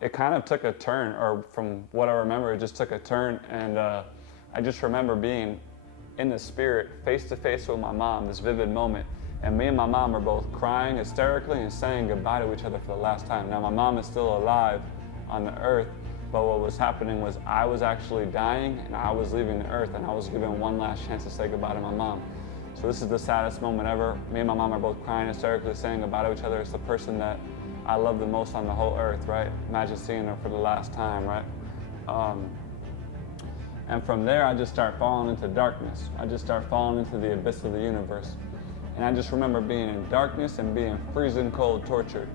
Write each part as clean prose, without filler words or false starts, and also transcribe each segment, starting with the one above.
it kind of took a turn, or from what I remember, it just took a turn, and I just remember being in the spirit, face to face with my mom, this vivid moment, and me and my mom were both crying hysterically and saying goodbye to each other for the last time. Now my mom is still alive on the earth, but what was happening was I was actually dying and I was leaving the earth, and I was given one last chance to say goodbye to my mom. So this is the saddest moment ever. Me and my mom are both crying hysterically, saying goodbye to each other. It's the person that I love the most on the whole earth, right? Imagine seeing her for the last time, right? And from there, I just start falling into darkness. I just start falling into the abyss of the universe. And I just remember being in darkness and being freezing cold, tortured.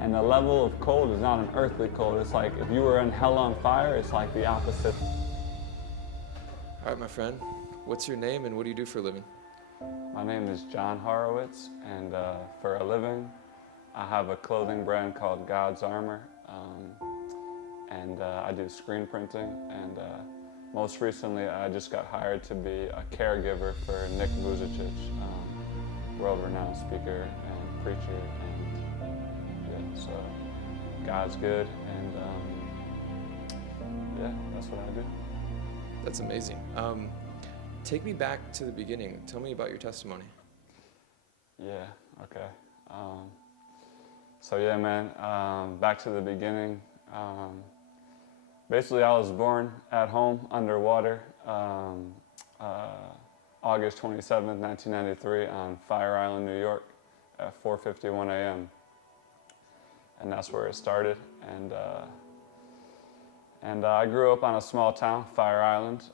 And the level of cold is not an earthly cold. It's like if you were in hell on fire, it's like the opposite. All right, my friend, what's your name and what do you do for a living? My name is John Horowitz, and for a living, I have a clothing brand called God's Armor, and I do screen printing, and most recently I just got hired to be a caregiver for Nick Vujicic, world-renowned speaker and preacher, and yeah, so God's good, and yeah, that's what I do. That's amazing. Take me back to the beginning. Tell me about your testimony. Yeah, okay. So yeah, man, back to the beginning. Basically, I was born at home underwater, August 27th, 1993 on Fire Island, New York at 4:51 a.m. And that's where it started. And I grew up on a small town, Fire Island.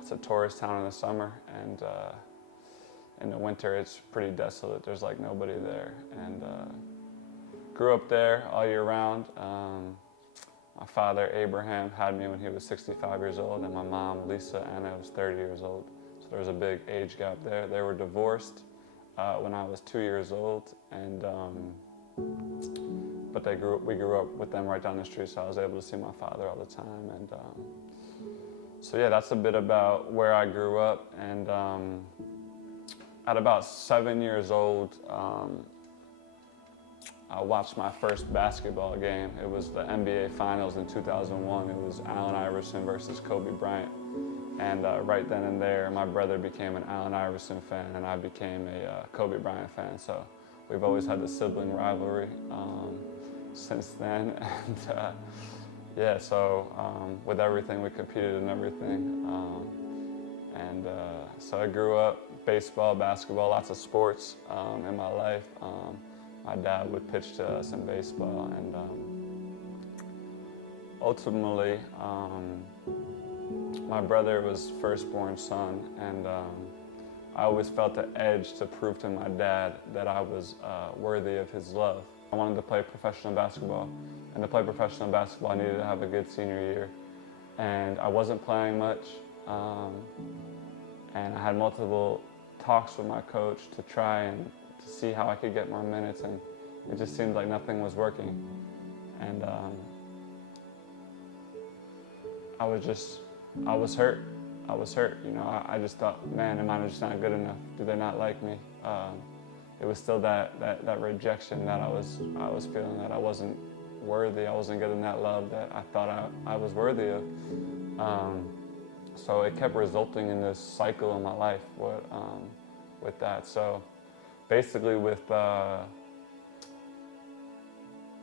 It's a tourist town in the summer, and in the winter it's pretty desolate. There's like nobody there. And grew up there all year round. My father, Abraham, had me when he was 65 years old, and my mom, Lisa Anna, was 30 years old. So there was a big age gap there. They were divorced when I was 2 years old, and but we grew up with them right down the street, so I was able to see my father all the time. And so yeah, that's a bit about where I grew up. And at about 7 years old, I watched my first basketball game. It was the NBA Finals in 2001. It was Allen Iverson versus Kobe Bryant. And right then and there, my brother became an Allen Iverson fan, and I became a Kobe Bryant fan. So we've always had the sibling rivalry since then. And yeah, so with everything, we competed in everything. So I grew up baseball, basketball, lots of sports in my life. My dad would pitch to us in baseball, and ultimately, my brother was firstborn son, and I always felt the edge to prove to my dad that I was worthy of his love. I wanted to play professional basketball, and to play professional basketball, I needed to have a good senior year, and I wasn't playing much, and I had multiple talks with my coach to try and to see how I could get more minutes, and it just seemed like nothing was working. And I was hurt. You know, I just thought, man, am I just not good enough? Do they not like me? It was still that rejection that I was feeling, that I wasn't worthy. I wasn't getting that love that I thought I was worthy of. So it kept resulting in this cycle in my life with that. So basically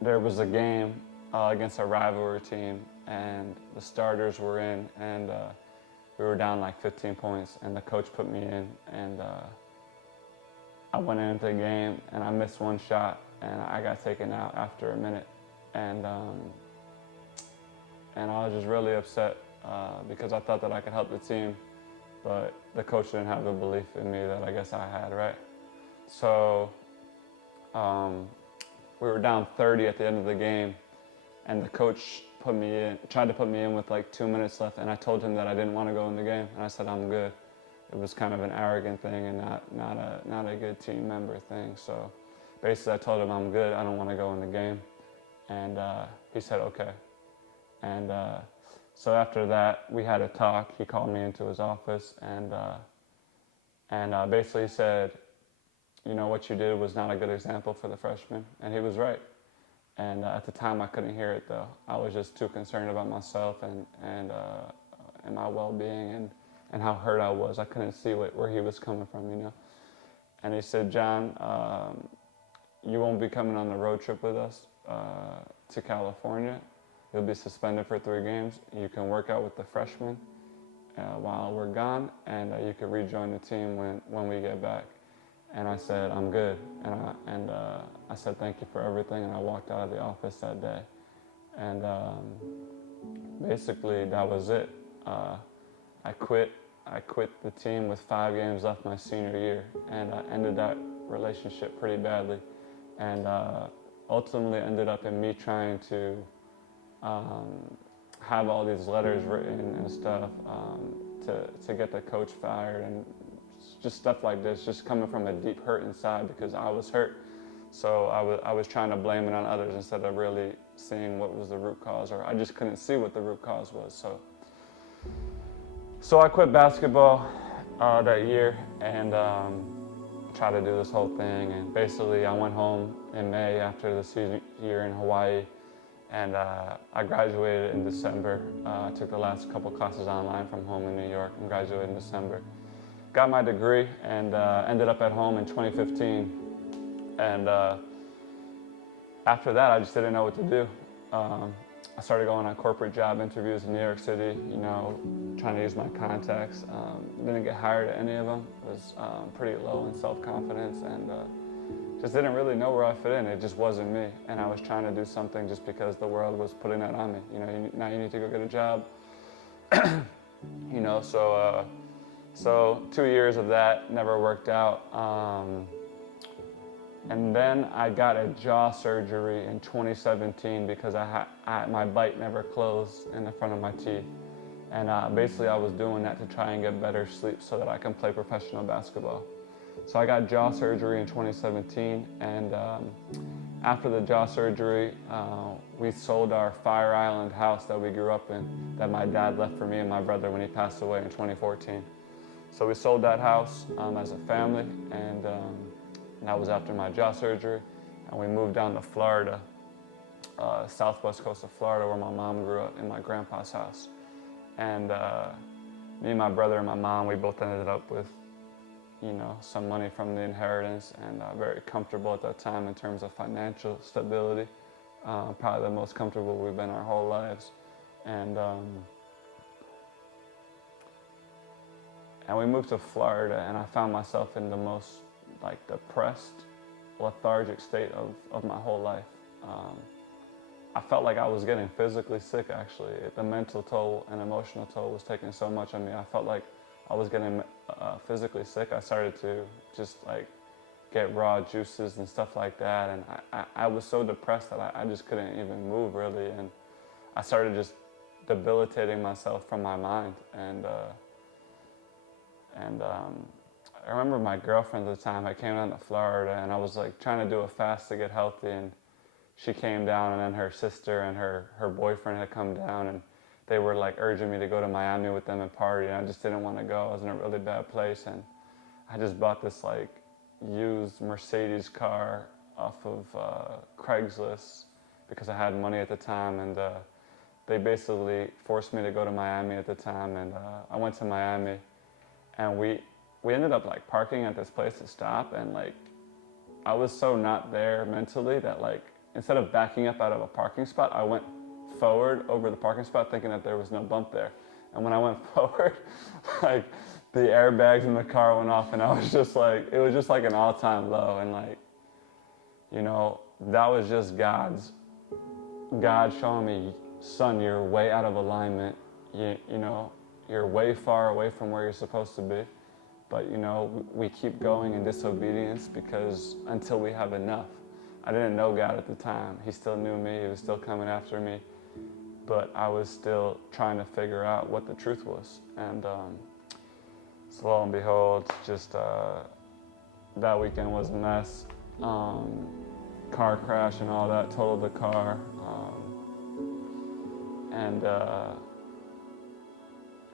there was a game against a rivalry team, and the starters were in, and we were down like 15 points, and the coach put me in, and I went into the game, and I missed one shot, and I got taken out after a minute, and I was just really upset because I thought that I could help the team, but the coach didn't have the belief in me that I guess I had, right? So we were down 30 at the end of the game, and the coach tried to put me in with like 2 minutes left, and I told him that I didn't want to go in the game, and I said I'm good. It was kind of an arrogant thing and not a good team member thing. So basically I told him I'm good, I don't want to go in the game, and he said okay. And so after that we had a talk. He called me into his office, and basically said, you know, what you did was not a good example for the freshmen, and he was right. And at the time, I couldn't hear it though. I was just too concerned about myself and my well-being and how hurt I was. I couldn't see where he was coming from, you know. And he said, John, you won't be coming on the road trip with us to California. You'll be suspended for 3 games. You can work out with the freshmen while we're gone, and you can rejoin the team when we get back. And I said, I'm good. And I said, thank you for everything. And I walked out of the office that day. And basically, that was it. I quit the team with 5 games left my senior year, and I ended that relationship pretty badly. And ultimately ended up in me trying to have all these letters written and stuff to get the coach fired, and just stuff like this, just coming from a deep hurt inside because I was hurt. So I was trying to blame it on others instead of really seeing what was the root cause, or I just couldn't see what the root cause was. So I quit basketball that year and tried to do this whole thing. And basically I went home in May after the season year in Hawaii, and I graduated in December. I took the last couple classes online from home in New York and graduated in December. Got my degree and ended up at home in 2015. And after that, I just didn't know what to do. I started going on corporate job interviews in New York City, you know, trying to use my contacts. Didn't get hired at any of them. Was pretty low in self-confidence and just didn't really know where I fit in. It just wasn't me. And I was trying to do something just because the world was putting that on me. You know, now you need to go get a job. You know, so 2 years of that never worked out. And then I got a jaw surgery in 2017 because my bite never closed in the front of my teeth. And basically I was doing that to try and get better sleep so that I can play professional basketball. So I got jaw surgery in 2017, and after the jaw surgery, we sold our Fire Island house that we grew up in, that my dad left for me and my brother when he passed away in 2014. So we sold that house as a family, and that was after my jaw surgery, and we moved down to Florida, southwest coast of Florida, where my mom grew up, in my grandpa's house. And me and my brother and my mom, we both ended up with, you know, some money from the inheritance, and very comfortable at that time in terms of financial stability. Probably the most comfortable we've been our whole lives. And we moved to Florida, and I found myself in the most depressed, lethargic state of my whole life. I felt like I was getting physically sick, actually. The mental toll and emotional toll was taking so much on me. I felt like I was getting physically sick. I started to just get raw juices and stuff like that, and I was so depressed that I just couldn't even move, really. And I started just debilitating myself from my mind. And I remember my girlfriend at the time, I came down to Florida, and I was trying to do a fast to get healthy, and she came down, and then her sister and her boyfriend had come down, and they were urging me to go to Miami with them and party, and I just didn't want to go. I was in a really bad place, and I just bought this used Mercedes car off of Craigslist because I had money at the time, and they basically forced me to go to Miami at the time, and I went to Miami, and we ended up parking at this place to stop, and I was so not there mentally that instead of backing up out of a parking spot, I went forward over the parking spot thinking that there was no bump there. And when I went forward, the airbags in the car went off, and I was just it was just an all-time low. And you know, that was just God showing me, son, you're way out of alignment. You know, you're way far away from where you're supposed to be. But you know, we keep going in disobedience because until we have enough. I didn't know God at the time. He still knew me. He was still coming after me. But I was still trying to figure out what the truth was. And so lo and behold, just that weekend was a mess. Car crash and all that, totaled the car. And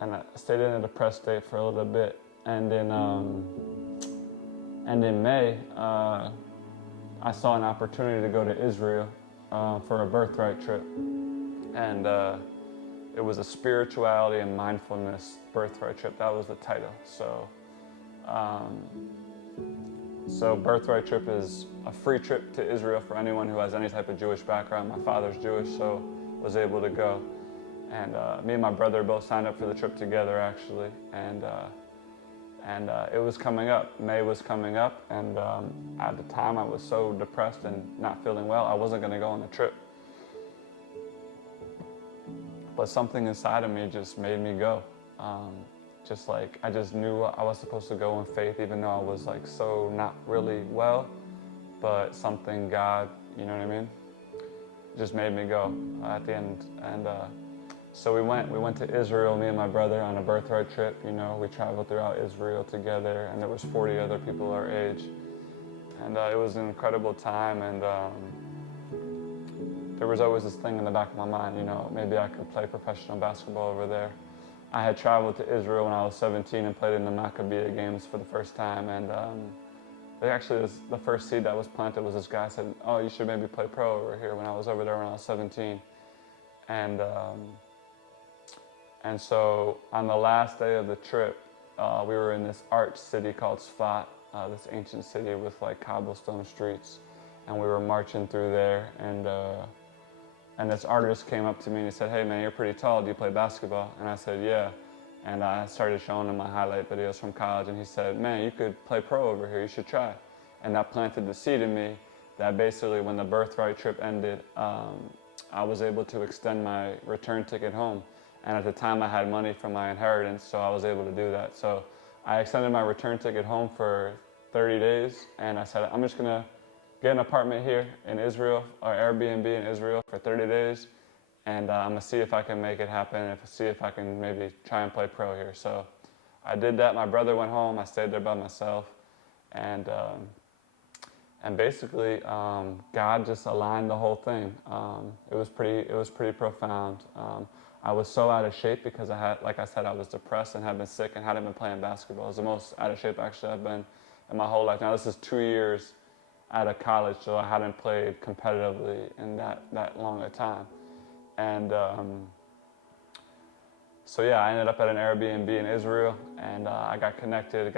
I stayed in a depressed state for a little bit. And in May, I saw an opportunity to go to Israel for a birthright trip. And it was a spirituality and mindfulness birthright trip. That was the title. So birthright trip is a free trip to Israel for anyone who has any type of Jewish background. My father's Jewish, so was able to go. And me and my brother both signed up for the trip together, actually. And it was coming up. May was coming up, and at the time I was so depressed and not feeling well, I wasn't going to go on the trip. But something inside of me just made me go. Just like I just knew I was supposed to go in faith, even though I was like so not really well. But something God, you know what I mean, just made me go at the end. And so we went to Israel, me and my brother, on a birthright trip. You know, we traveled throughout Israel together, and there was 40 other people our age. And it was an incredible time, and there was always this thing in the back of my mind, you know, maybe I could play professional basketball over there. I had traveled to Israel when I was 17 and played in the Maccabiah games for the first time, and the first seed that was planted was this guy said, oh, you should maybe play pro over here when I was over there when I was 17. And so on the last day of the trip, we were in this arch city called Sfat, this ancient city with like cobblestone streets, and we were marching through there, and this artist came up to me and he said, hey man, you're pretty tall, do you play basketball? And I said, yeah. And I started showing him my highlight videos from college, and he said, man, you could play pro over here, you should try. And that planted the seed in me that basically when the birthright trip ended, I was able to extend my return ticket home. And at the time I had money from my inheritance, so I was able to do that. So I extended my return ticket home for 30 days, and I said, I'm just gonna get an apartment here in Israel, or Airbnb in Israel for 30 days, and I'm gonna see if I can make it happen, and see if I can maybe try and play pro here. So I did that. My brother went home, I stayed there by myself, and basically God just aligned the whole thing. It was pretty profound. I was so out of shape because like I said, I was depressed and had been sick and hadn't been playing basketball. It was the most out of shape actually I've been in my whole life. Now this is 2 years out of college, so I hadn't played competitively in that long a time. And so yeah, I ended up at an Airbnb in Israel, and I got connected,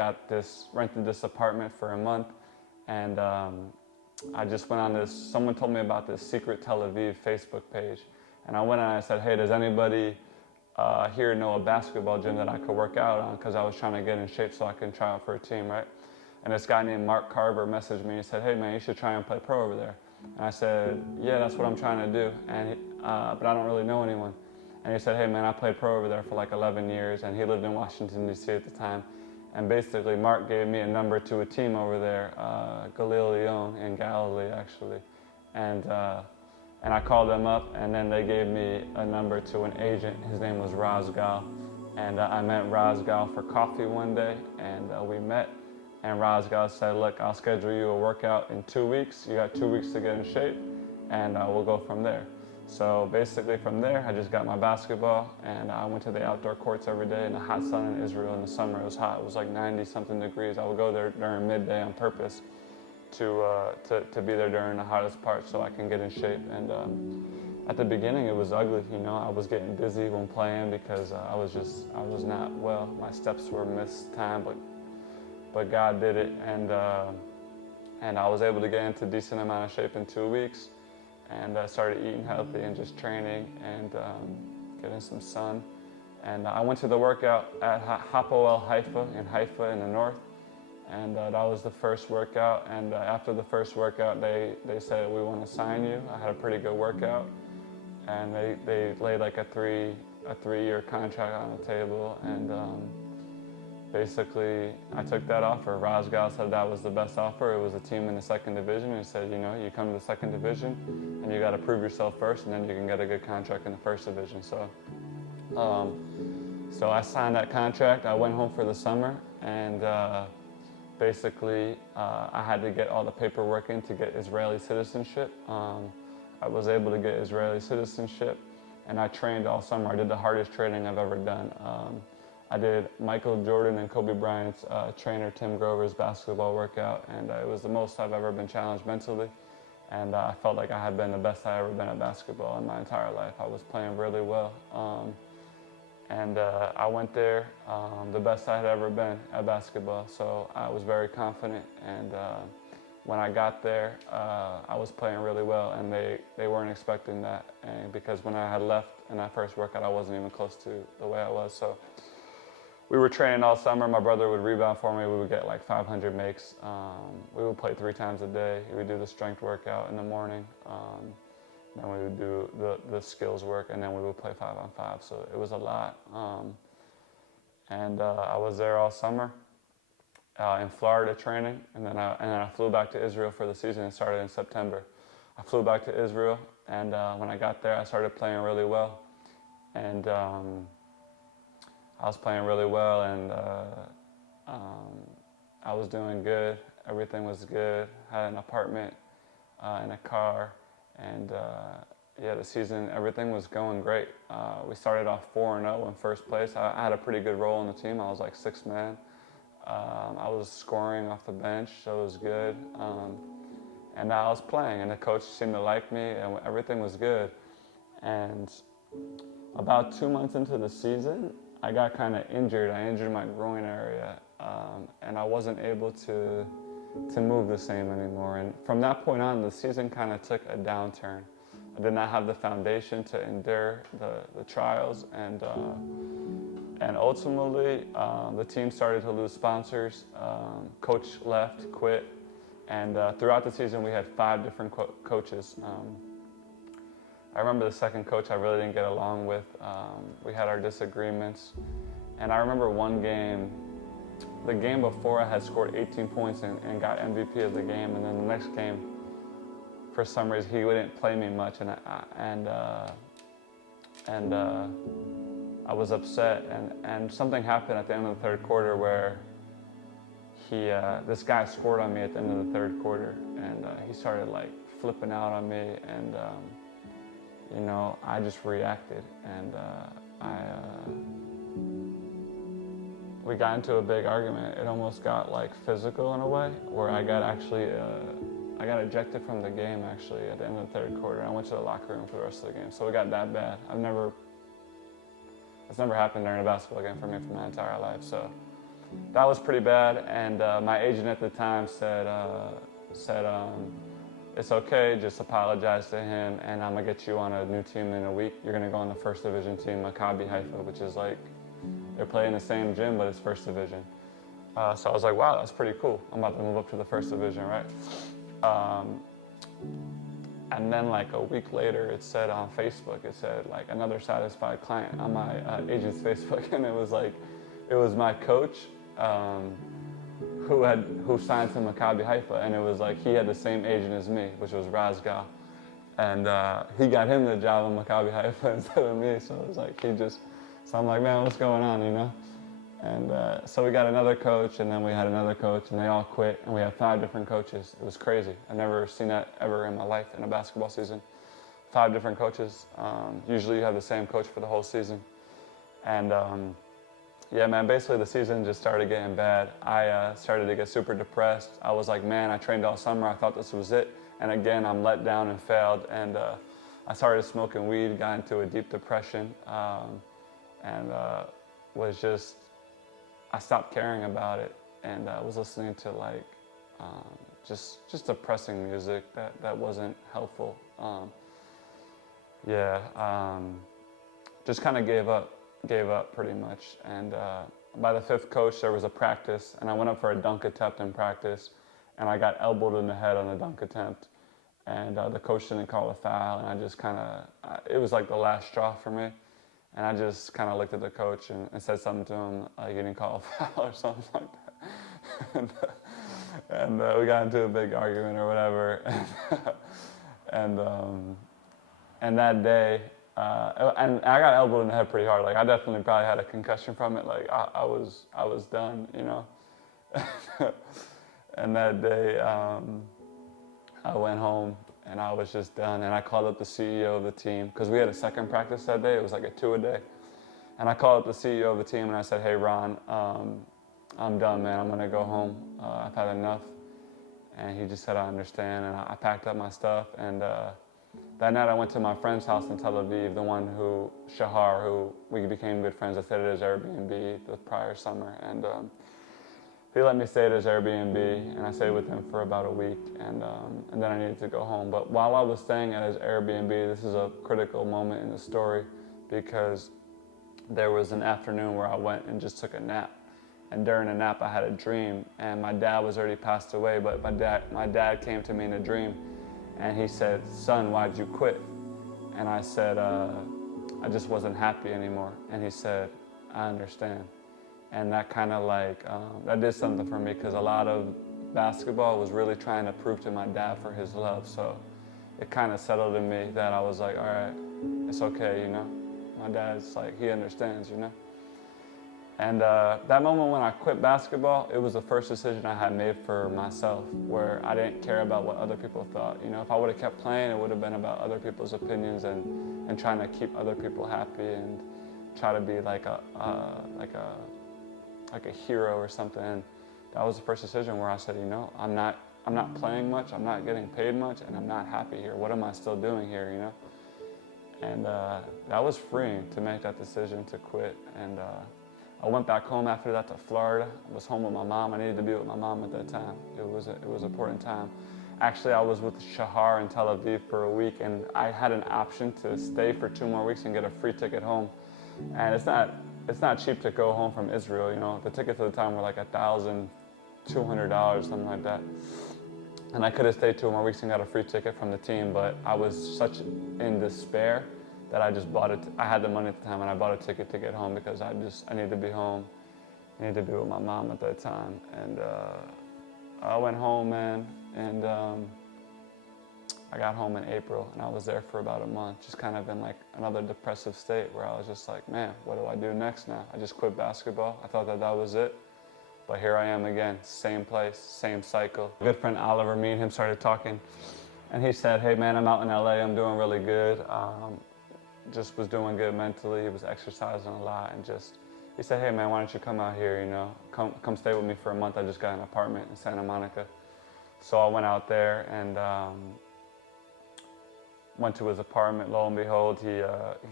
rented this apartment for a month, and I just went on someone told me about this Secret Tel Aviv Facebook page, and I went on and I said, hey, does anybody here know a basketball gym that I could work out on? Because I was trying to get in shape so I can try out for a team, right? And this guy named Mark Carver messaged me and said, hey man, you should try and play pro over there. And I said, yeah, that's what I'm trying to do, and but I don't really know anyone. And he said, hey man, I played pro over there for like 11 years, and he lived in Washington, D.C. at the time. And basically Mark gave me a number to a team over there, Galileon in Galilee actually. And I called them up, and then they gave me a number to an agent. His name was Raz Gal. And I met Raz Gal for coffee one day, and we met. And Raz Gal said, look, I'll schedule you a workout in 2 weeks. You got 2 weeks to get in shape, and we'll go from there. So basically from there, I just got my basketball, and I went to the outdoor courts every day in the hot sun in Israel in the summer. It was hot. It was like 90-something degrees. I would go there during midday on purpose to be there during the hottest part so I can get in shape. And at the beginning, it was ugly. You know, I was getting dizzy when playing because I was not well. My steps were mistimed, but God did it, and I was able to get into a decent amount of shape in 2 weeks, and I started eating healthy and just training and getting some sun. And I went to the workout at Hapoel Haifa in the north, and that was the first workout. And after the first workout, they said, we want to sign you. I had a pretty good workout, and they laid like a three-year contract on the table, and basically, I took that offer. Raz Gal said that was the best offer. It was a team in the second division. He said, you know, you come to the second division, and you got to prove yourself first, and then you can get a good contract in the first division. So I signed that contract. I went home for the summer, and basically, I had to get all the paperwork in to get Israeli citizenship. I was able to get Israeli citizenship, and I trained all summer. I did the hardest training I've ever done. I did Michael Jordan and Kobe Bryant's trainer Tim Grover's basketball workout, and it was the most I've ever been challenged mentally. And I felt like I had been the best I ever been at basketball in my entire life. I was playing really well. I went there the best I had ever been at basketball. So I was very confident. And when I got there, I was playing really well, and they weren't expecting that. And because when I had left in that first workout, I wasn't even close to the way I was. So we were training all summer. My brother would rebound for me. We would get like 500 makes. We would play 3 times a day. We would do the strength workout in the morning. Then we would do the skills work, and then we would play 5-on-5. So it was a lot. I was there all summer in Florida training, and then I flew back to Israel for the season. It started in September. I flew back to Israel, and when I got there, I started playing really well. And I was playing really well, and I was doing good. Everything was good. Had an apartment and a car, and the season, everything was going great. We started off 4-0 in first place. I had a pretty good role in the team. I was like 6th man. I was scoring off the bench, so it was good. And I was playing, and the coach seemed to like me, and everything was good. And about 2 months into the season, I got kind of injured. I injured my groin area, and I wasn't able to move the same anymore. And from that point on, the season kind of took a downturn. I did not have the foundation to endure the trials, and ultimately, the team started to lose sponsors. Coach left, quit, and throughout the season, we had 5 different coaches. I remember the second coach I really didn't get along with. We had our disagreements. And I remember one game, the game before I had scored 18 points and got MVP of the game. And then the next game, for some reason, he wouldn't play me much. And I was upset. And something happened at the end of the 3rd quarter where this guy scored on me at the end of the 3rd quarter. And he started like flipping out on me. And I just reacted, and we got into a big argument. It almost got like physical in a way, where I got ejected from the game actually at the end of the 3rd quarter. I went to the locker room for the rest of the game, so it got that bad. It's never happened during a basketball game for me for my entire life, so that was pretty bad. And my agent at the time said, it's okay, just apologize to him, and I'm gonna get you on a new team in a week. You're gonna go on the 1st division team, Maccabi Haifa, which is like, they're playing the same gym, but it's 1st division. So I was like, wow, that's pretty cool. I'm about to move up to the 1st division, right? And then like a week later, it said on Facebook, it said like another satisfied client on my agent's Facebook, and it was my coach, who signed to Maccabi Haifa, and it was like he had the same agent as me, which was Razgal, and he got him the job in Maccabi Haifa instead of me. So it was like so I'm like, man, what's going on, And so we got another coach, and then we had another coach, and they all quit, and we had 5 different coaches. It was crazy. I've never seen that ever in my life in a basketball season. 5 different coaches. Usually you have the same coach for the whole season, and yeah, man, basically the season just started getting bad. I started to get super depressed. I was like, man, I trained all summer. I thought this was it. And again, I'm let down and failed. And I started smoking weed, got into a deep depression, and I stopped caring about it. And I was listening to like just depressing music that wasn't helpful. Just kind of gave up pretty much. And by the 5th coach, there was a practice, and I went up for a dunk attempt in practice, and I got elbowed in the head on the dunk attempt, and the coach didn't call a foul, and I just it was like the last straw for me, and I just kind of looked at the coach and said something to him, like, you didn't call a foul or something like that. and we got into a big argument or whatever, and that day, and I got elbowed in the head pretty hard. Like I definitely probably had a concussion from it. Like I was done, And that day, I went home and I was just done. And I called up the CEO of the team because we had a second practice that day. It was like a 2-a-day. And I called up the CEO of the team and I said, "Hey Ron, I'm done, man. I'm gonna go home. I've had enough." And he just said, I understand. And I packed up my stuff. And that night I went to my friend's house in Tel Aviv, the one who, Shahar, who we became good friends. I stayed at his Airbnb the prior summer. And he let me stay at his Airbnb, and I stayed with him for about a week, and then I needed to go home. But while I was staying at his Airbnb, this is a critical moment in the story, because there was an afternoon where I went and just took a nap. And during the nap, I had a dream, and my dad was already passed away, but my dad came to me in a dream, and he said, "Son, why'd you quit?" And I said, I just wasn't happy anymore. And he said, "I understand." And that kind of that did something for me, because a lot of basketball was really trying to prove to my dad for his love. So it kind of settled in me that I was like, all right, it's okay, you know. My dad's like, he understands, you know. And that moment when I quit basketball, it was the first decision I had made for myself, where I didn't care about what other people thought. You know, if I would have kept playing, it would have been about other people's opinions and trying to keep other people happy and try to be like a hero or something. And that was the first decision where I said, you know, I'm not playing much, I'm not getting paid much, and I'm not happy here. What am I still doing here, you know? And that was freeing to make that decision to quit. And I went back home after that to Florida. I was home with my mom. I needed to be with my mom at that time. It was an important time. Actually, I was with Shahar in Tel Aviv for a week, and I had an option to stay for 2 more weeks and get a free ticket home. And it's not cheap to go home from Israel, you know. The tickets at the time were like $1,200, something like that. And I could have stayed 2 more weeks and got a free ticket from the team, but I was such in despair that I just bought it. I had the money at the time, and I bought a ticket to get home, because I needed to be home. I needed to be with my mom at that time. And I went home, man, and I got home in April, and I was there for about a month, just kind of in like another depressive state, where I was just like, man, what do I do next now? I just quit basketball. I thought that was it. But here I am again, same place, same cycle. A good friend Oliver, me and him started talking, and he said, hey man, I'm out in LA, I'm doing really good. Just was doing good mentally, he was exercising a lot, and he said, hey man, why don't you come out here, you know, come stay with me for a month. I just got an apartment in Santa Monica. So I went out there and went to his apartment. Lo and behold, he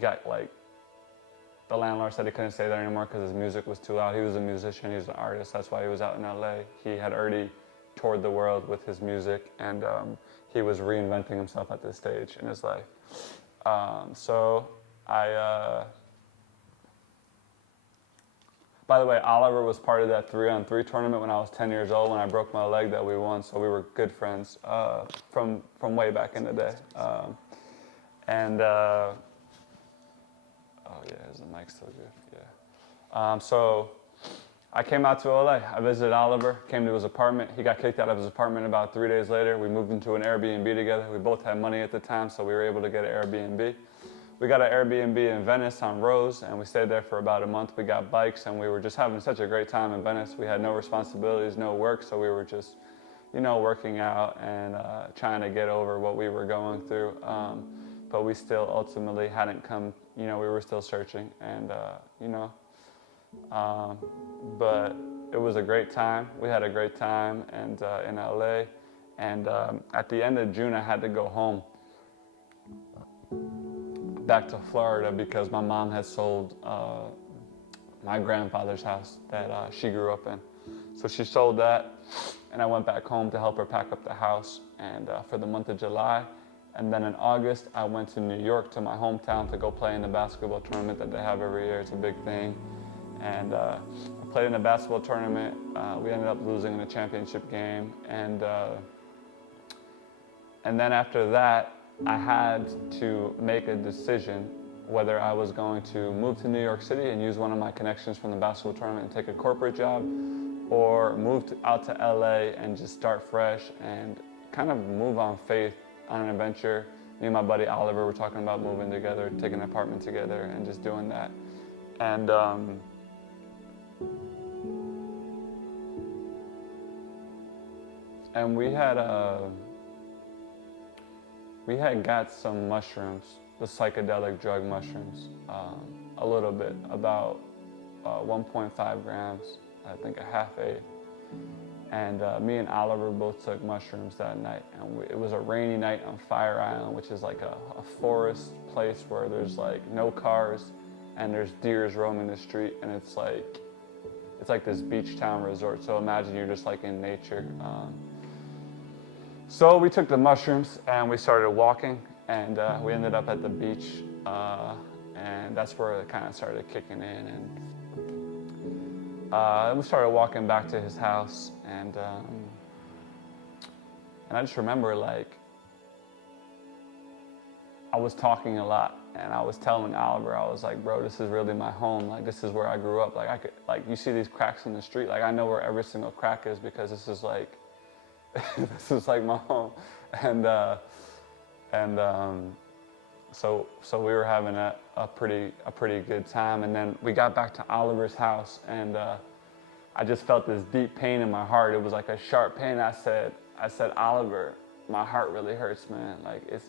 got the landlord said he couldn't stay there anymore because his music was too loud. He was a musician, he was an artist, that's why he was out in LA. He had already toured the world with his music, and he was reinventing himself at this stage in his life. So by the way, Oliver was part of that 3-on-3 tournament when I was 10 years old, when I broke my leg, that we won. So we were good friends from way back in the day. Oh yeah, is the mic still good? Yeah. So I came out to LA. I visited Oliver, came to his apartment. He got kicked out of his apartment about 3 days later. We moved into an Airbnb together. We both had money at the time, so we were able to get an Airbnb. We got an Airbnb in Venice on Rose, and we stayed there for about a month. We got bikes, and we were just having such a great time in Venice. We had no responsibilities, no work, so we were just, you know, working out and trying to get over what we were going through. But we still ultimately hadn't come, you know, we were still searching, and, you know, but it was a great time. We had a great time and in LA, and at the end of June, I had to go home back to Florida because my mom had sold my grandfather's house that she grew up in. So she sold that, and I went back home to help her pack up the house, and for the month of July. And then in August, I went to New York, to my hometown, to go play in the basketball tournament that they have every year. It's a big thing. And I played in the basketball tournament. We ended up losing in the championship game. And then after that, I had to make a decision whether I was going to move to New York City and use one of my connections from the basketball tournament and take a corporate job, or move out to LA and just start fresh and kind of move on faith on an adventure. Me and my buddy Oliver were talking about moving together, taking an apartment together, and just doing that. And we had got some mushrooms, the psychedelic drug mushrooms, a little bit, about 1.5 grams, I think a half eighth. And me and Oliver both took mushrooms that night. And it was a rainy night on Fire Island, which is like a forest place where there's like no cars and there's deers roaming the street. And it's like this beach town resort. So imagine you're just like in nature. So we took the mushrooms and we started walking, and we ended up at the beach. And that's where it kind of started kicking in. And we started walking back to his house, and I just remember, like, I was talking a lot, and I was telling Oliver, I was like, bro, this is really my home. Like, this is where I grew up. Like, you see these cracks in the street. Like, I know where every single crack is because this is like, this is like my home. So we were having a pretty good time, and then we got back to Oliver's house, and I just felt this deep pain in my heart. It was like a sharp pain. I said, Oliver, my heart really hurts, man. Like it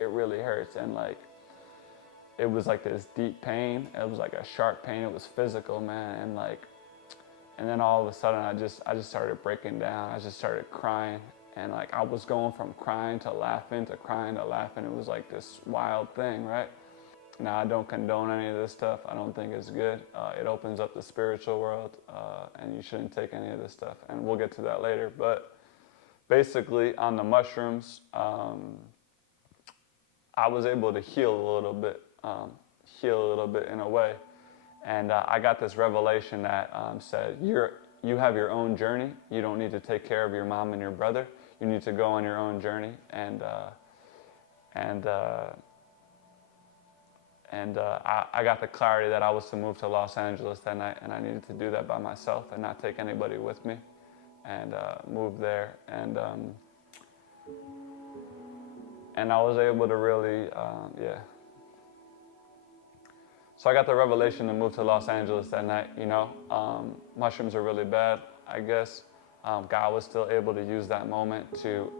really hurts, and like it was like this deep pain. It was like a sharp pain. It was physical, man, and then all of a sudden I just started breaking down. I just started crying. And like I was going from crying to laughing to crying to laughing. It was like this wild thing, right? Now, I don't condone any of this stuff. I don't think it's good. It opens up the spiritual world, and you shouldn't take any of this stuff. And we'll get to that later. But basically, on the mushrooms, I was able to heal a little bit in a way. And I got this revelation that said, you have your own journey. You don't need to take care of your mom and your brother. You need to go on your own journey, and I got the clarity that I was to move to Los Angeles that night, and I needed to do that by myself and not take anybody with me, and move there, and I was able to really, So I got the revelation to move to Los Angeles that night. You know, mushrooms are really bad, I guess. God was still able to use that moment to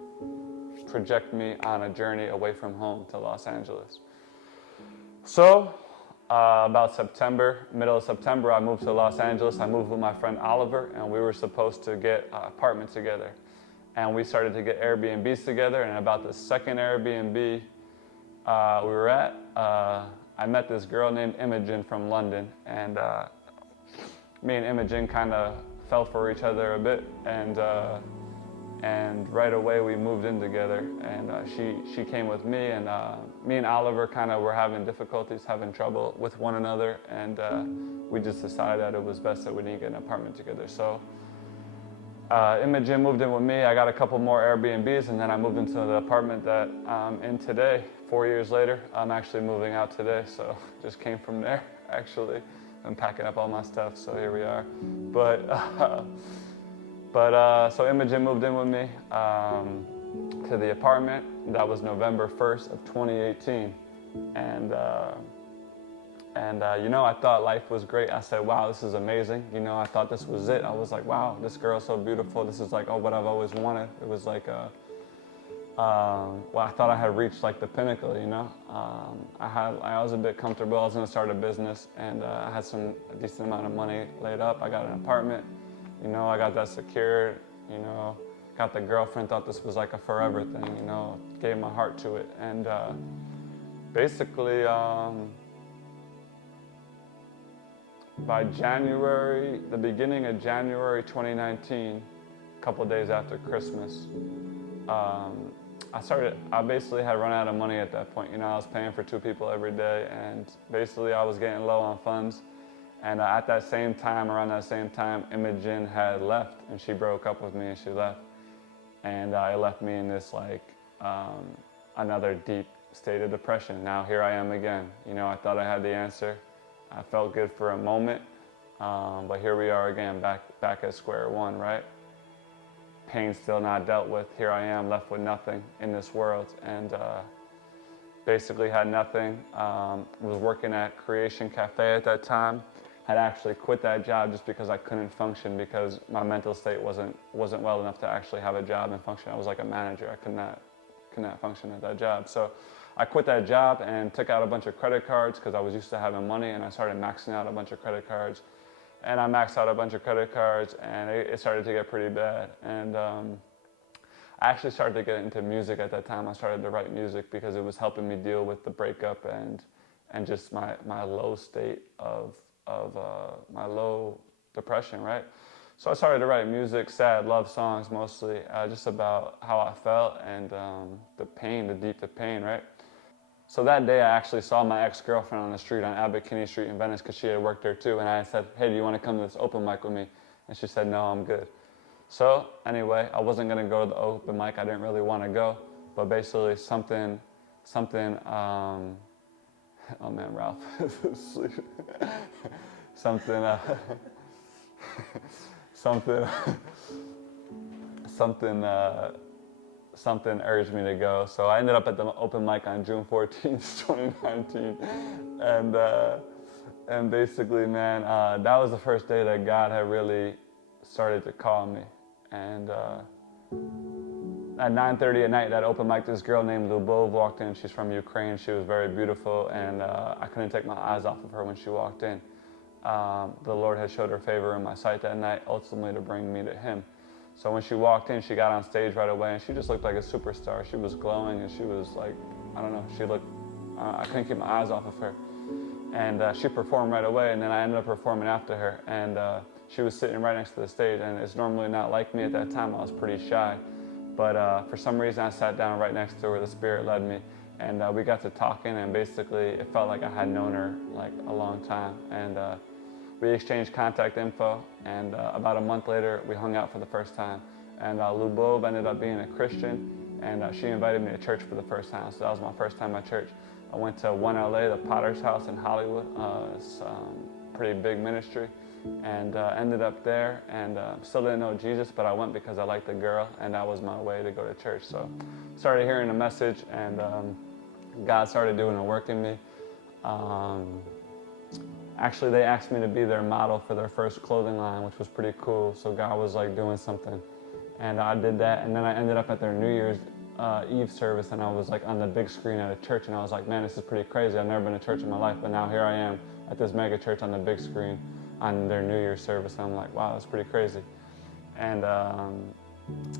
project me on a journey away from home to Los Angeles. So about middle of September, I moved to Los Angeles. I moved with my friend Oliver, and we were supposed to get an apartment together. And we started to get Airbnbs together, and about the second Airbnb we were at, I met this girl named Imogen from London, and me and Imogen kind of fell for each other a bit, and right away we moved in together, and she came with me, and me and Oliver kind of were having trouble with one another, and we just decided that it was best that we didn't get an apartment together. So Imogen moved in with me. I got a couple more Airbnbs, and then I moved into the apartment that I'm in today. 4 years later, I'm actually moving out today, so just came from there, actually. I'm packing up all my stuff, so here we are. So Imogen moved in with me to the apartment. That was November 1st of 2018. And you know, I thought life was great. I said, wow, this is amazing. You know, I thought this was it. I was like, wow, this girl's so beautiful. This is like, what I've always wanted. It was like, I thought I had reached like the pinnacle, you know. I was a bit comfortable. I was gonna start a business, and I had a decent amount of money laid up. I got an apartment, you know, I got that secured, you know, got the girlfriend, thought this was like a forever thing, you know, gave my heart to it. And basically, by the beginning of January 2019, a couple of days after Christmas, I basically had run out of money at that point. You know, I was paying for 2 people every day, and basically I was getting low on funds. And around that same time, Imogen had left, and she broke up with me, and she left. And it left me in this like another deep state of depression. Now here I am again. You know, I thought I had the answer. I felt good for a moment, but here we are again, back at square one, right? Pain still not dealt with. Here I am, left with nothing in this world, and basically had nothing. Was working at Creation Cafe at that time. Had actually quit that job just because I couldn't function, because my mental state wasn't well enough to actually have a job and function. I was like a manager. I could not function at that job. So I quit that job and took out a bunch of credit cards because I was used to having money, and I started maxing out a bunch of credit cards. and I maxed out a bunch of credit cards, and it started to get pretty bad. And I actually started to get into music at that time. I started to write music because it was helping me deal with the breakup and just my low state of my low depression, right? So I started to write music, sad love songs mostly, just about how I felt and the pain, the deep pain, right? So that day I actually saw my ex-girlfriend on the street on Abbot Kinney Street in Venice because she had worked there too, and I said, hey, do you want to come to this open mic with me? And she said, no, I'm good. So anyway, I wasn't going to go to the open mic. I didn't really want to go, but basically something, oh man, Ralph is asleep. something urged me to go. So I ended up at the open mic on June 14th, 2019. And basically, man, that was the first day that God had really started to call me. And at 9:30 at night, that open mic, this girl named Lubov walked in. She's from Ukraine. She was very beautiful, and I couldn't take my eyes off of her when she walked in. The Lord had showed her favor in my sight that night, ultimately to bring me to Him. So when she walked in, she got on stage right away, and she just looked like a superstar. She was glowing, and she was like, I don't know, she looked, I couldn't keep my eyes off of her. And she performed right away, and then I ended up performing after her. And she was sitting right next to the stage, and it's normally not like me at that time. I was pretty shy. But for some reason, I sat down right next to her. The Spirit led me, and we got to talking, and basically, it felt like I had known her like a long time. And we exchanged contact info, and about a month later, we hung out for the first time. And Lubov ended up being a Christian, and she invited me to church for the first time. So that was my first time at church. I went to One LA, the Potter's House in Hollywood. It's a pretty big ministry, and ended up there, and still didn't know Jesus, but I went because I liked the girl, and that was my way to go to church. So started hearing the message, and God started doing a work in me. Actually, they asked me to be their model for their first clothing line, which was pretty cool. So God was like doing something, and I did that. And then I ended up at their New Year's Eve service, and I was like on the big screen at a church, and I was like, man, this is pretty crazy. I've never been to church in my life, but now here I am at this mega church on the big screen on their New Year's service, and I'm like, wow, that's pretty crazy. And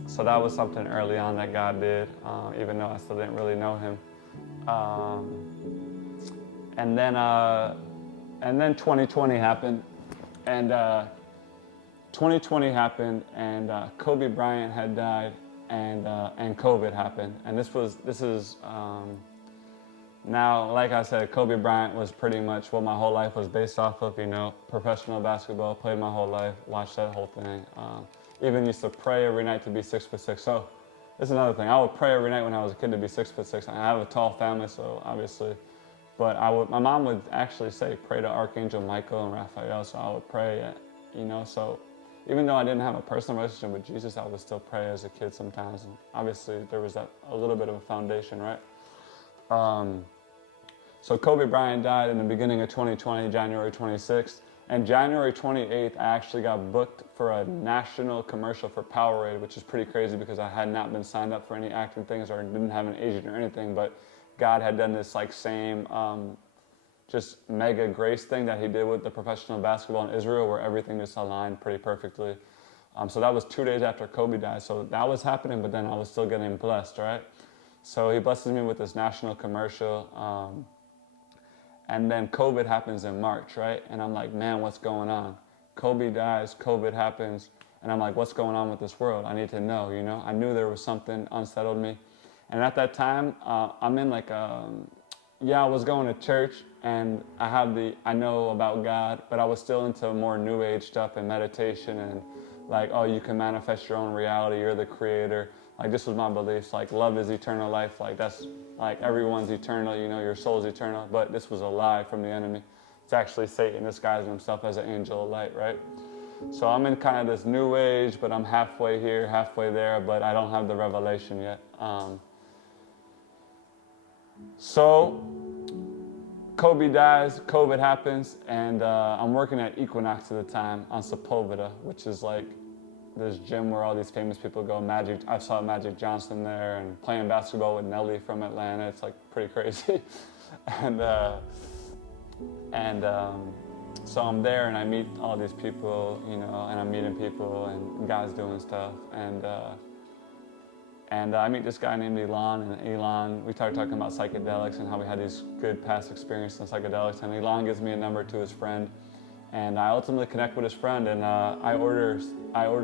so that was something early on that God did, even though I still didn't really know Him. And then 2020 happened, and 2020 happened, and Kobe Bryant had died, and COVID happened. And this is now, like I said, Kobe Bryant was pretty much what my whole life was based off of. You know, professional basketball, played my whole life, watched that whole thing. Even used to pray every night to be 6'6". So this is another thing. I would pray every night when I was a kid to be 6'6". I have a tall family, so obviously. But my mom would actually say, pray to Archangel Michael and Raphael, so I would pray, you know, so even though I didn't have a personal relationship with Jesus, I would still pray as a kid sometimes, and obviously there was a little bit of a foundation, right? So Kobe Bryant died in the beginning of 2020, January 26th, and January 28th, I actually got booked for a national commercial for Powerade, which is pretty crazy because I had not been signed up for any acting things or didn't have an agent or anything, but God had done this like same just mega grace thing that He did with the professional basketball in Israel, where everything just aligned pretty perfectly. So that was 2 days after Kobe died. So that was happening, but then I was still getting blessed, right? So He blesses me with this national commercial. And then COVID happens in March, right? And I'm like, man, what's going on? Kobe dies, COVID happens, and I'm like, what's going on with this world? I need to know, you know? I knew there was something unsettled me. And at that time, I'm in like, I was going to church, and I know about God, but I was still into more new age stuff and meditation and like, oh, you can manifest your own reality, you're the creator. Like, this was my beliefs, like love is eternal life, like that's, like everyone's eternal, you know, your soul's eternal, but this was a lie from the enemy. It's actually Satan disguising himself as an angel of light, right? So I'm in kind of this new age, but I'm halfway here, halfway there, but I don't have the revelation yet. So Kobe dies, COVID happens, and I'm working at Equinox at the time on Sepulveda, which is like this gym where all these famous people go. I saw Magic Johnson there, and playing basketball with Nelly from Atlanta. It's like pretty crazy. so I'm there and I meet all these people, you know, and I'm meeting people and guys doing stuff. And I meet this guy named Elon, and Elon, we started talking about psychedelics and how we had these good past experiences in psychedelics. And Elon gives me a number to his friend, and I ultimately connect with his friend, and I order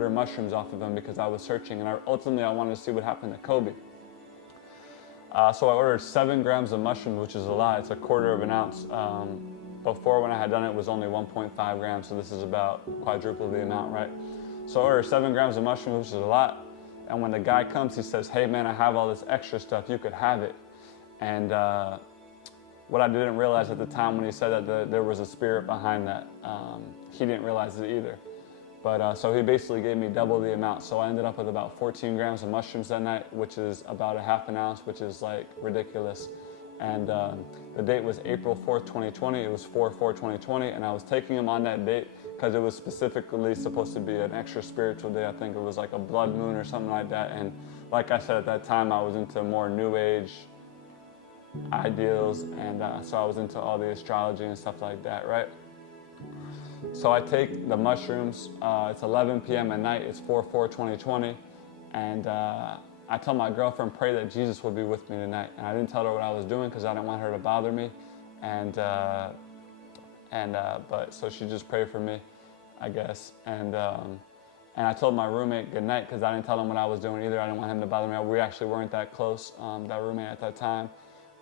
mushrooms off of him because I was searching, and ultimately I wanted to see what happened to Kobe. So I ordered 7 grams of mushrooms, which is a lot. It's a quarter of an ounce. Before, when I had done it, was only 1.5 grams, so this is about quadruple the amount, right? So I ordered 7 grams of mushrooms, which is a lot. And when the guy comes, he says, "Hey man, I have all this extra stuff, you could have it." And what I didn't realize at the time when he said that there was a spirit behind that, he didn't realize it either. But so he basically gave me double the amount. So I ended up with about 14 grams of mushrooms that night, which is about a half an ounce, which is like ridiculous. And the date was April 4th, 2020. It was 4/4/2020, and I was taking them on that date because it was specifically supposed to be an extra spiritual day. I think it was like a blood moon or something like that. And like I said, at that time, I was into more new age ideals, and so I was into all the astrology and stuff like that, right? So I take the mushrooms. It's 11 p.m. at night. It's 4/4/2020, and I told my girlfriend, pray that Jesus would be with me tonight. And I didn't tell her what I was doing because I didn't want her to bother me. But so she just prayed for me, I guess. And I told my roommate good night because I didn't tell him what I was doing either. I didn't want him to bother me. We actually weren't that close, that roommate at that time.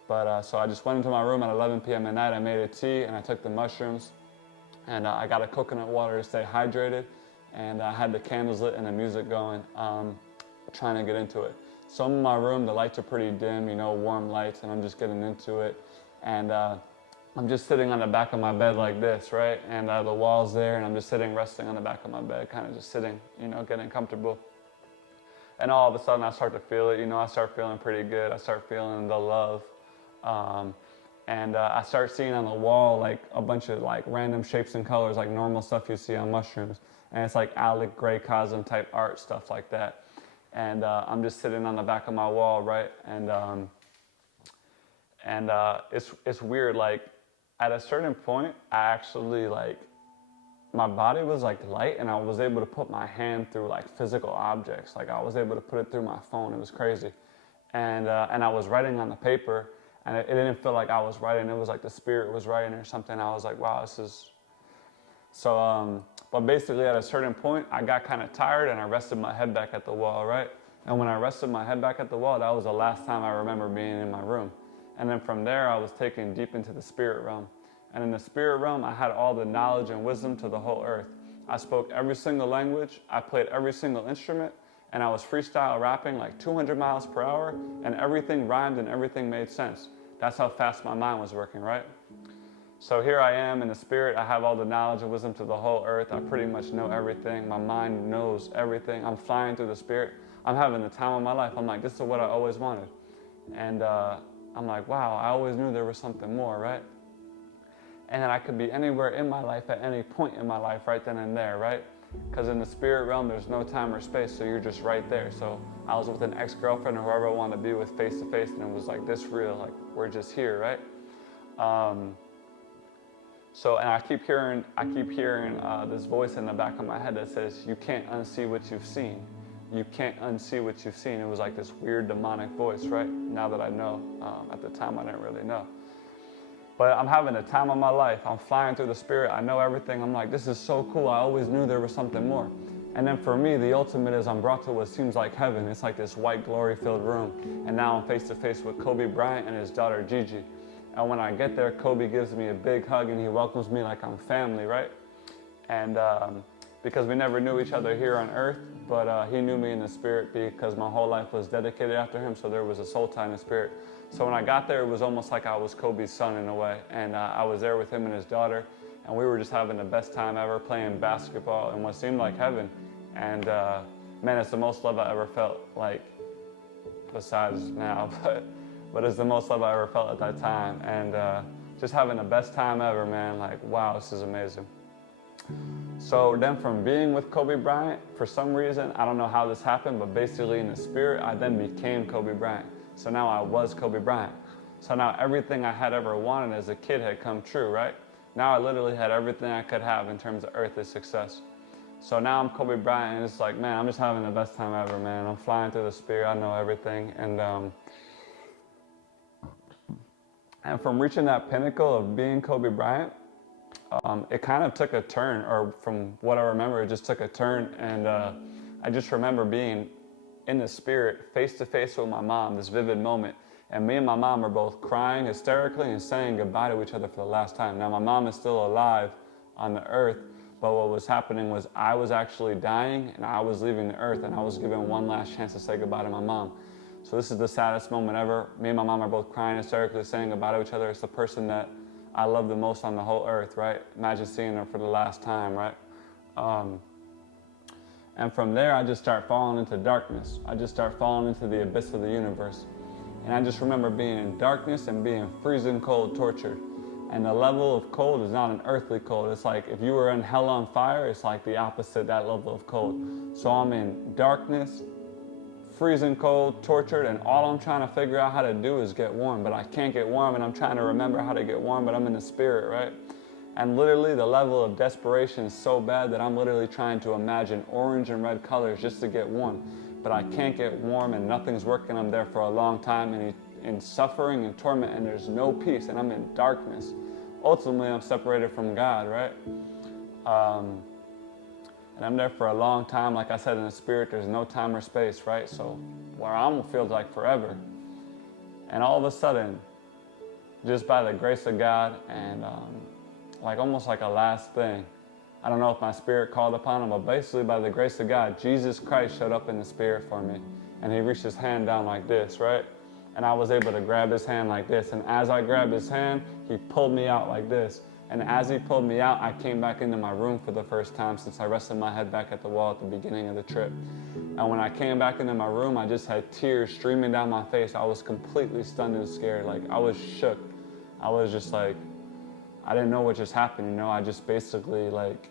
But so I just went into my room at 11 p.m. at night. I made a tea and I took the mushrooms, and I got a coconut water to stay hydrated, and I had the candles lit and the music going, trying to get into it. So I'm in my room, the lights are pretty dim, you know, warm lights, and I'm just getting into it. And I'm just sitting on the back of my bed like this, right? And the wall's there, and I'm just sitting, resting on the back of my bed, kind of just sitting, you know, getting comfortable. And all of a sudden I start to feel it, you know, I start feeling pretty good. I start feeling the love. I start seeing on the wall like a bunch of like random shapes and colors, like normal stuff you see on mushrooms. And it's like Alec Gray Cosm type art, stuff like that. And I'm just sitting on the back of my wall, right? And it's weird, like at a certain point, I actually like, my body was like light, and I was able to put my hand through like physical objects. Like I was able to put it through my phone. It was crazy. And I was writing on the paper, and it didn't feel like I was writing. It was like the spirit was writing or something. I was like, wow, this is... So, but basically at a certain point, I got kind of tired and I rested my head back at the wall, right? And when I rested my head back at the wall, that was the last time I remember being in my room. And then from there, I was taken deep into the spirit realm. And in the spirit realm, I had all the knowledge and wisdom to the whole earth. I spoke every single language, I played every single instrument, and I was freestyle rapping like 200 miles per hour, and everything rhymed and everything made sense. That's how fast my mind was working, right? So here I am in the spirit. I have all the knowledge and wisdom to the whole earth. I pretty much know everything. My mind knows everything. I'm flying through the spirit. I'm having the time of my life. I'm like, this is what I always wanted. And I'm like, wow, I always knew there was something more, right? And then I could be anywhere in my life at any point in my life right then and there, right? Because in the spirit realm, there's no time or space, so you're just right there. So I was with an ex-girlfriend or whoever I wanted to be with face to face, and it was like this real, like we're just here, right? And I keep hearing this voice in the back of my head that says, you can't unsee what you've seen. You can't unsee what you've seen. It was like this weird demonic voice, right? Now that I know, at the time I didn't really know. But I'm having the time of my life. I'm flying through the spirit. I know everything. I'm like, this is so cool. I always knew there was something more. And then for me, the ultimate is I'm brought to what seems like heaven. It's like this white glory-filled room. And now I'm face to face with Kobe Bryant and his daughter Gigi. And when I get there, Kobe gives me a big hug and he welcomes me like I'm family, right? And because we never knew each other here on earth, but he knew me in the spirit because my whole life was dedicated after him, so there was a soul tie in the spirit. So when I got there, it was almost like I was Kobe's son in a way, and I was there with him and his daughter, and we were just having the best time ever playing basketball in what seemed like heaven. And man, it's the most love I ever felt, like, besides now, but it's the most love I ever felt at that time, and just having the best time ever, man. Like, wow, this is amazing. So then from being with Kobe Bryant, for some reason, I don't know how this happened, but basically in the spirit, I then became Kobe Bryant. So now I was Kobe Bryant. So now everything I had ever wanted as a kid had come true, right? Now I literally had everything I could have in terms of earthly success. So now I'm Kobe Bryant, and it's like, man, I'm just having the best time ever, man. I'm flying through the spirit, I know everything. And from reaching that pinnacle of being Kobe Bryant, it kind of took a turn, or from what I remember, it just took a turn. And I just remember being in the spirit, face to face with my mom, this vivid moment. And me and my mom were both crying hysterically and saying goodbye to each other for the last time. Now, my mom is still alive on the earth, but what was happening was I was actually dying and I was leaving the earth, and I was given one last chance to say goodbye to my mom. So this is the saddest moment ever. Me and my mom are both crying hysterically, saying goodbye to each other. It's the person that I love the most on the whole earth, right? Imagine seeing her for the last time, right? And from there, I just start falling into darkness. I just start falling into the abyss of the universe. And I just remember being in darkness and being freezing cold, tortured. And the level of cold is not an earthly cold. It's like if you were in hell on fire, it's like the opposite, that level of cold. So I'm in darkness, freezing cold, tortured, and all I'm trying to figure out how to do is get warm. But I can't get warm, and I'm trying to remember how to get warm, but I'm in the spirit, right? And literally the level of desperation is so bad that I'm literally trying to imagine orange and red colors just to get warm. But I can't get warm, and nothing's working. I'm there for a long time and in suffering and torment, and there's no peace, and I'm in darkness. Ultimately, I'm separated from God, right? And I'm there for a long time. Like I said, in the spirit, there's no time or space, right? So where I'm feels like forever. And all of a sudden, just by the grace of God and like almost like a last thing, I don't know if my spirit called upon him, but basically by the grace of God, Jesus Christ showed up in the spirit for me. And he reached his hand down like this, right? And I was able to grab his hand like this. And as I grabbed his hand, he pulled me out like this. And as he pulled me out, I came back into my room for the first time since I rested my head back at the wall at the beginning of the trip. And when I came back into my room, I just had tears streaming down my face. I was completely stunned and scared. Like, I was shook. I was just like, I didn't know what just happened, you know? I just basically like,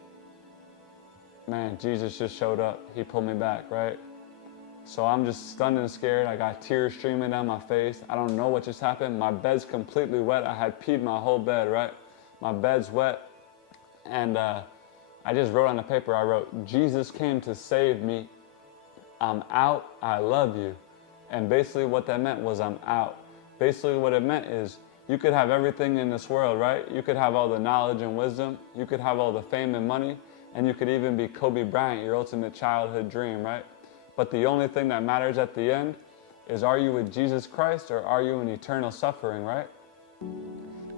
man, Jesus just showed up. He pulled me back, right? So I'm just stunned and scared. I got tears streaming down my face. I don't know what just happened. My bed's completely wet. I had peed my whole bed, right? My bed's wet. And I just wrote on the paper, I wrote, Jesus came to save me. I'm out. I love you. And basically what that meant was I'm out. Basically what it meant is you could have everything in this world, right? You could have all the knowledge and wisdom. You could have all the fame and money. And you could even be Kobe Bryant, your ultimate childhood dream, right? But the only thing that matters at the end is, are you with Jesus Christ or are you in eternal suffering, right?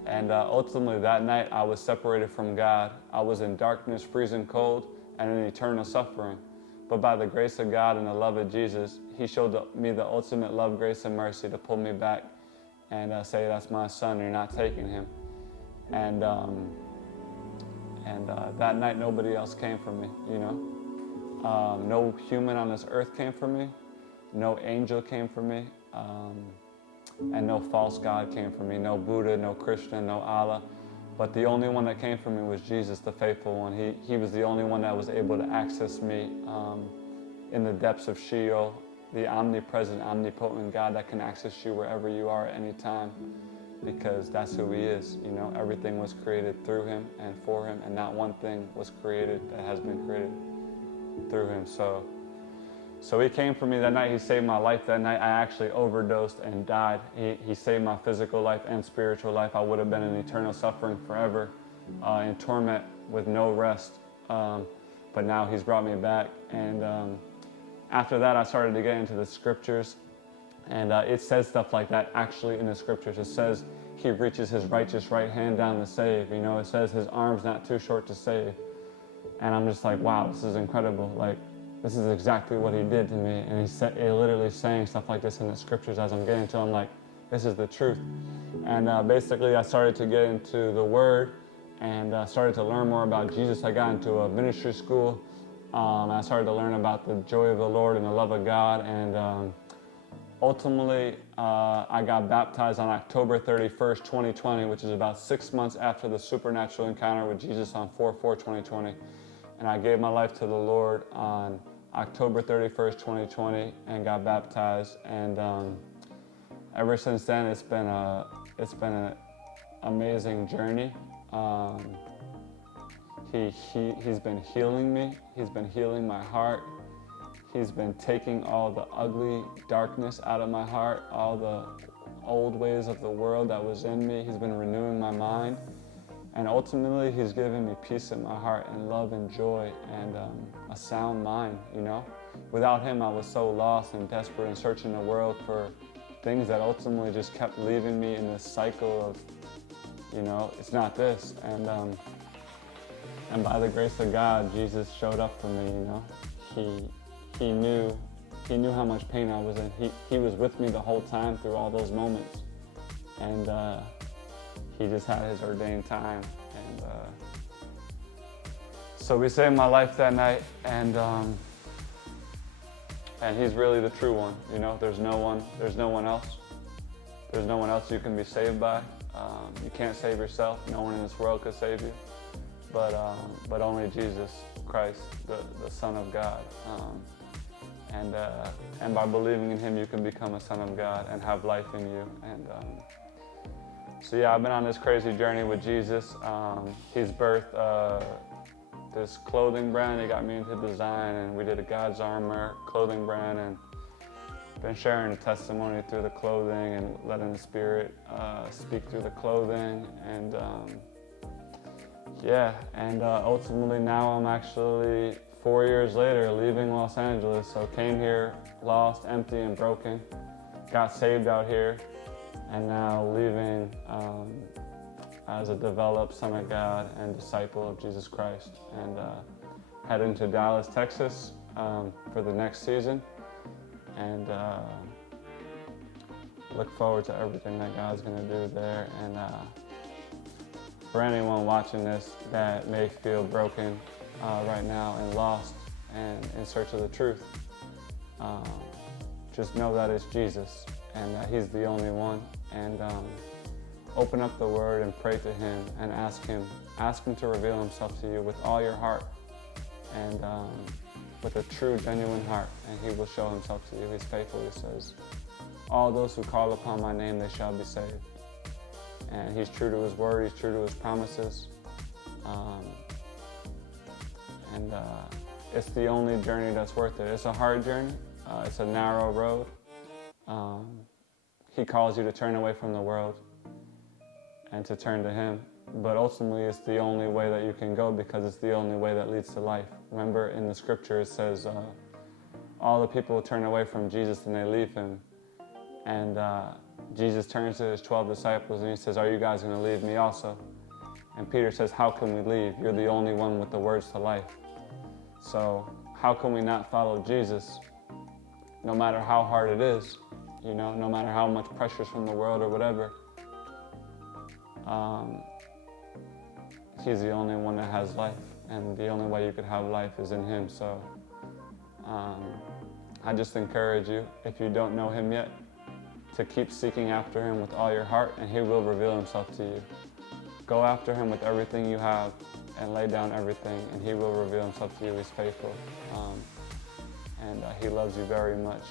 And ultimately that night I was separated from God. I was in darkness, freezing cold, and in eternal suffering. But by the grace of God and the love of Jesus, he showed me the ultimate love, grace, and mercy to pull me back and say, that's my son, you're not taking him. And that night nobody else came for me, you know? No human on this earth came for me, no angel came for me, and no false God came for me, no Buddha, no Krishna, no Allah. But the only one that came for me was Jesus, the faithful one. He was the only one that was able to access me in the depths of Sheol, the omnipresent, omnipotent God that can access you wherever you are at any time, because that's who he is. You know, everything was created through him and for him, and not one thing was created that has been created through him. So he came for me that night. He saved my life that night. I actually overdosed and died. He saved my physical life and spiritual life. I would have been in eternal suffering forever, in torment with no rest. But now he's brought me back. And after that, I started to get into the scriptures. And it says stuff like that actually in the scriptures. It says he reaches his righteous right hand down to save. You know, it says his arm's not too short to save. And I'm just like, wow, this is incredible. Like, this is exactly what he did to me. And he literally saying stuff like this in the scriptures as I'm getting to him, like, this is the truth. And basically, I started to get into the Word and started to learn more about Jesus. I got into a ministry school. I started to learn about the joy of the Lord and the love of God. And ultimately, I got baptized on October 31st, 2020, which is about 6 months after the supernatural encounter with Jesus on 4/4/2020. And I gave my life to the Lord on October 31st, 2020, and got baptized. And ever since then, it's been an amazing journey. He's been healing me. He's been healing my heart. He's been taking all the ugly darkness out of my heart, all the old ways of the world that was in me. He's been renewing my mind. And ultimately, he's given me peace in my heart and love and joy and a sound mind, you know? Without him, I was so lost and desperate and searching the world for things that ultimately just kept leaving me in this cycle of, you know, it's not this. And by the grace of God, Jesus showed up for me, you know? He knew how much pain I was in. He was with me the whole time through all those moments. And he just had his ordained time. And so we saved my life that night, and he's really the true one, you know? There's no one else. There's no one else you can be saved by. You can't save yourself. No one in this world could save you. But only Jesus Christ, the Son of God. And by believing in him, you can become a son of God and have life in you. And so yeah, I've been on this crazy journey with Jesus. He's birthed this clothing brand. He got me into design, and we did a God's Armor clothing brand, and been sharing the testimony through the clothing and letting the Spirit speak through the clothing. And ultimately now I'm actually 4 years later leaving Los Angeles. So came here lost, empty, and broken, got saved out here, and now leaving as a developed son of God and disciple of Jesus Christ, and heading to Dallas, Texas for the next season, and look forward to everything that God's going to do there. And for anyone watching this that may feel broken right now and lost and in search of the truth, just know that it's Jesus and that he's the only one. And open up the Word and pray to him and ask him to reveal himself to you with all your heart and with a true, genuine heart, and he will show himself to you. He's faithful. He says, all those who call upon my name, they shall be saved. And he's true to his word, he's true to his promises. It's the only journey that's worth it. It's a hard journey, it's a narrow road. He calls you to turn away from the world and to turn to him. But ultimately, it's the only way that you can go, because it's the only way that leads to life. Remember, in the scripture, it says, all the people turn away from Jesus and they leave him. And Jesus turns to his 12 disciples and he says, are you guys going to leave me also? And Peter says, how can we leave? You're the only one with the words to life. So how can we not follow Jesus, no matter how hard it is, you know, no matter how much pressure's from the world or whatever? He's the only one that has life, and the only way you could have life is in him. So I just encourage you, if you don't know him yet, to keep seeking after him with all your heart, and he will reveal himself to you. Go after him with everything you have and lay down everything, and he will reveal himself to you. He's faithful, and he loves you very much.